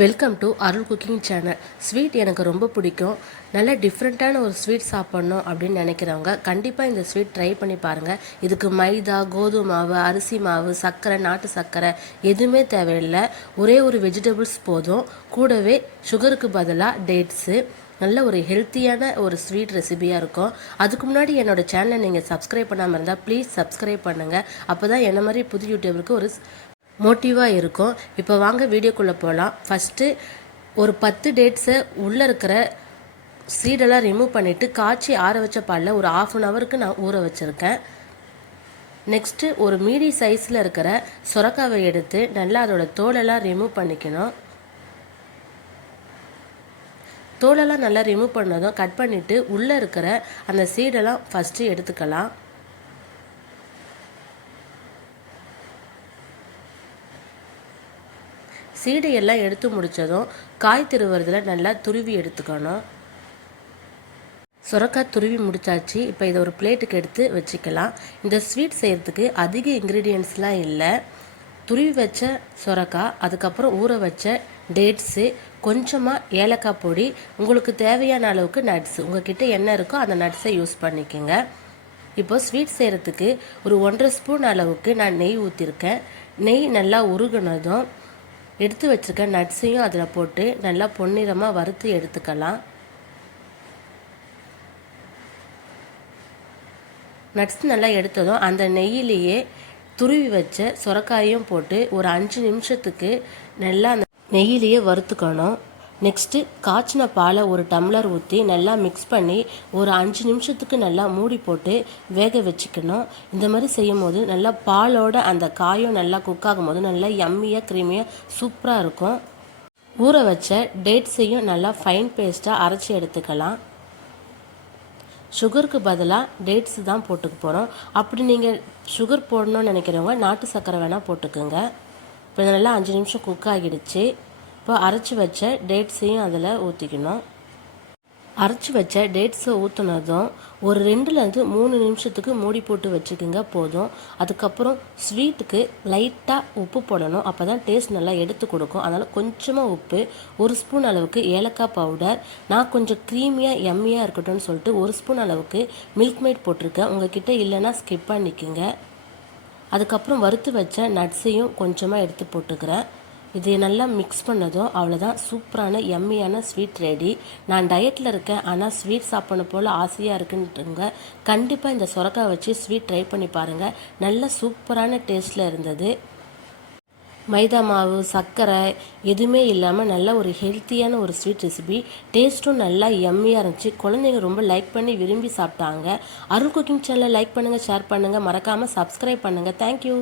Welcome to Arul cooking channel. Sweet எனக்கு ரொம்ப பிடிக்கும். நல்ல டிஃப்ரெண்ட்டான ஒரு ஸ்வீட் சாப்பிட்ணும் அப்படின்னு நினைக்கிறவங்க கண்டிப்பாக இந்த ஸ்வீட் ட்ரை பண்ணி பாருங்கள். இதுக்கு மைதா, கோதுமை மாவு, அரிசி மாவு, சர்க்கரை, நாட்டு சர்க்கரை எதுவுமே தேவையில்லை. ஒரே ஒரு வெஜிடபிள்ஸ் போதும். கூடவே சுகருக்கு பதிலாக டேட்ஸு. நல்ல ஒரு ஹெல்த்தியான ஒரு ஸ்வீட் ரெசிபியாக இருக்கும். அதுக்கு முன்னாடி என்னோடய சேனலை நீங்கள் சப்ஸ்கிரைப் பண்ணாமல் இருந்தால் ப்ளீஸ் சப்ஸ்கிரைப் பண்ணுங்கள். அப்போ தான் என்ன மாதிரி புது யூடியூபருக்கு ஒரு மோட்டிவாக இருக்கும். இப்போ வாங்க வீடியோக்குள்ளே போகலாம். ஃபஸ்ட்டு ஒரு 10 டேட்ஸை உள்ளே இருக்கிற சீடெல்லாம் ரிமூவ் பண்ணிவிட்டு காய்ச்சி ஆற வச்ச பாலில் ஒரு 1/2 ஹவருக்கு நான் ஊற வச்சுருக்கேன். நெக்ஸ்ட்டு ஒரு மீடி சைஸில் இருக்கிற சொரக்காவை எடுத்து நல்லா அதோட தோலெல்லாம் ரிமூவ் பண்ணிக்கணும். தோலெல்லாம் நல்லா ரிமூவ் பண்ணதும் கட் பண்ணிவிட்டு உள்ளே இருக்கிற அந்த சீடெல்லாம் ஃபஸ்ட்டு எடுத்துக்கலாம். சீடையெல்லாம் எடுத்து முடித்ததும் காய் திருவுறதுல நல்லா துருவி எடுத்துக்கணும். சுரக்காய் துருவி முடிச்சாச்சு. இப்போ இதை ஒரு பிளேட்டுக்கு எடுத்து வச்சுக்கலாம். இந்த ஸ்வீட் செய்கிறதுக்கு அதிக இன்க்ரீடியன்ட்ஸ்லாம் இல்லை. துருவி வச்ச சுரக்காய், அதுக்கப்புறம் ஊற வச்ச டேட்ஸு, கொஞ்சமாக ஏலக்காய் பொடி, உங்களுக்கு தேவையான அளவுக்கு நட்ஸு, உங்கள்கிட்ட என்ன இருக்கோ அந்த நட்ஸை யூஸ் பண்ணிக்கோங்க. இப்போ ஸ்வீட் செய்கிறதுக்கு ஒரு 1.5 ஸ்பூன் அளவுக்கு நான் நெய் ஊற்றிருக்கேன். நெய் நல்லா உருகுனதும் எடுத்து வச்சுருக்க நட்ஸையும் அதில் போட்டு நல்லா பொன்னிறமாக வறுத்து எடுத்துக்கலாம். நட்ஸ் நல்லா எடுத்ததும் அந்த நெய்யிலேயே துருவி வச்ச சுரக்காயும் போட்டு ஒரு 5 நிமிஷத்துக்கு நல்லா அந்த நெய்யிலேயே வறுத்துக்கணும். நெக்ஸ்ட்டு காய்ச்சின பாலை ஒரு டம்ளர் ஊற்றி நல்லா மிக்ஸ் பண்ணி ஒரு 5 நிமிஷத்துக்கு நல்லா மூடி போட்டு வேக வச்சுக்கணும். இந்த மாதிரி செய்யும் போது நல்லா பாலோட அந்த காயும் நல்லா குக் ஆகும்போது நல்லா யம்மியாக க்ரீமியாக சூப்பராக இருக்கும். ஊற வச்ச டேட்ஸையும் நல்லா ஃபைன் பேஸ்ட்டாக அரைச்சி எடுத்துக்கலாம். சுகருக்கு பதிலாக டேட்ஸ் தான் போட்டுக்க போகிறோம். அப்படி நீங்கள் சுகர் போடணும்னு நினைக்கிறவங்க நாட்டு சர்க்கரை வேணால் போட்டுக்குங்க. இப்போ நல்லா 5 நிமிஷம் குக் ஆகிடுச்சு. இப்போ அரைச்சி வச்ச டேட்ஸையும் அதில் ஊற்றிக்கணும். அரைச்சி வச்ச டேட்ஸை ஊற்றுனதும் ஒரு 2லேருந்து 3 நிமிஷத்துக்கு மூடி போட்டு வச்சுக்கோங்க போதும். அதுக்கப்புறம் ஸ்வீட்டுக்கு லைட்டாக உப்பு போடணும். அப்போ தான் டேஸ்ட் நல்லா எடுத்து கொடுக்கும். அதனால் கொஞ்சமாக உப்பு, 1 ஸ்பூன் அளவுக்கு ஏலக்காய் பவுடர், நான் கொஞ்சம் க்ரீமியாக எம்மியாக இருக்கட்டும்னு சொல்லிட்டு 1 ஸ்பூன் அளவுக்கு மில்க் மேட் போட்டிருக்கேன். உங்கள்கிட்ட இல்லைன்னா ஸ்கிப் பண்ணிக்கோங்க. அதுக்கப்புறம் வறுத்து வச்ச நட்ஸையும் கொஞ்சமாக எடுத்து போட்டுக்கிறேன். இது நல்லா மிக்ஸ் பண்ணதும் அவ்வளோதான், சூப்பரான எம்மியான ஸ்வீட் ரெடி. நான் டயட்டில் இருக்கேன், ஆனால் ஸ்வீட் சாப்பிடணும் போல் ஆசையாக இருக்குன்ட்டுங்க கண்டிப்பாக இந்த சுரக்காய் வச்சு ஸ்வீட் ட்ரை பண்ணி பாருங்கள். நல்ல சூப்பரான டேஸ்ட்டில் இருந்தது. மைதா மாவு, சர்க்கரை எதுவுமே இல்லாமல் நல்ல ஒரு ஹெல்த்தியான ஒரு ஸ்வீட் ரெசிபி. டேஸ்ட்டும் நல்லா எம்மியாக இருந்துச்சு. குழந்தைங்க ரொம்ப லைக் பண்ணி விரும்பி சாப்பிட்டாங்க. அருள் குக்கிங் சேனலை லைக் பண்ணுங்கள், ஷேர் பண்ணுங்கள், மறக்காமல் சப்ஸ்கிரைப் பண்ணுங்கள். தேங்க்யூ.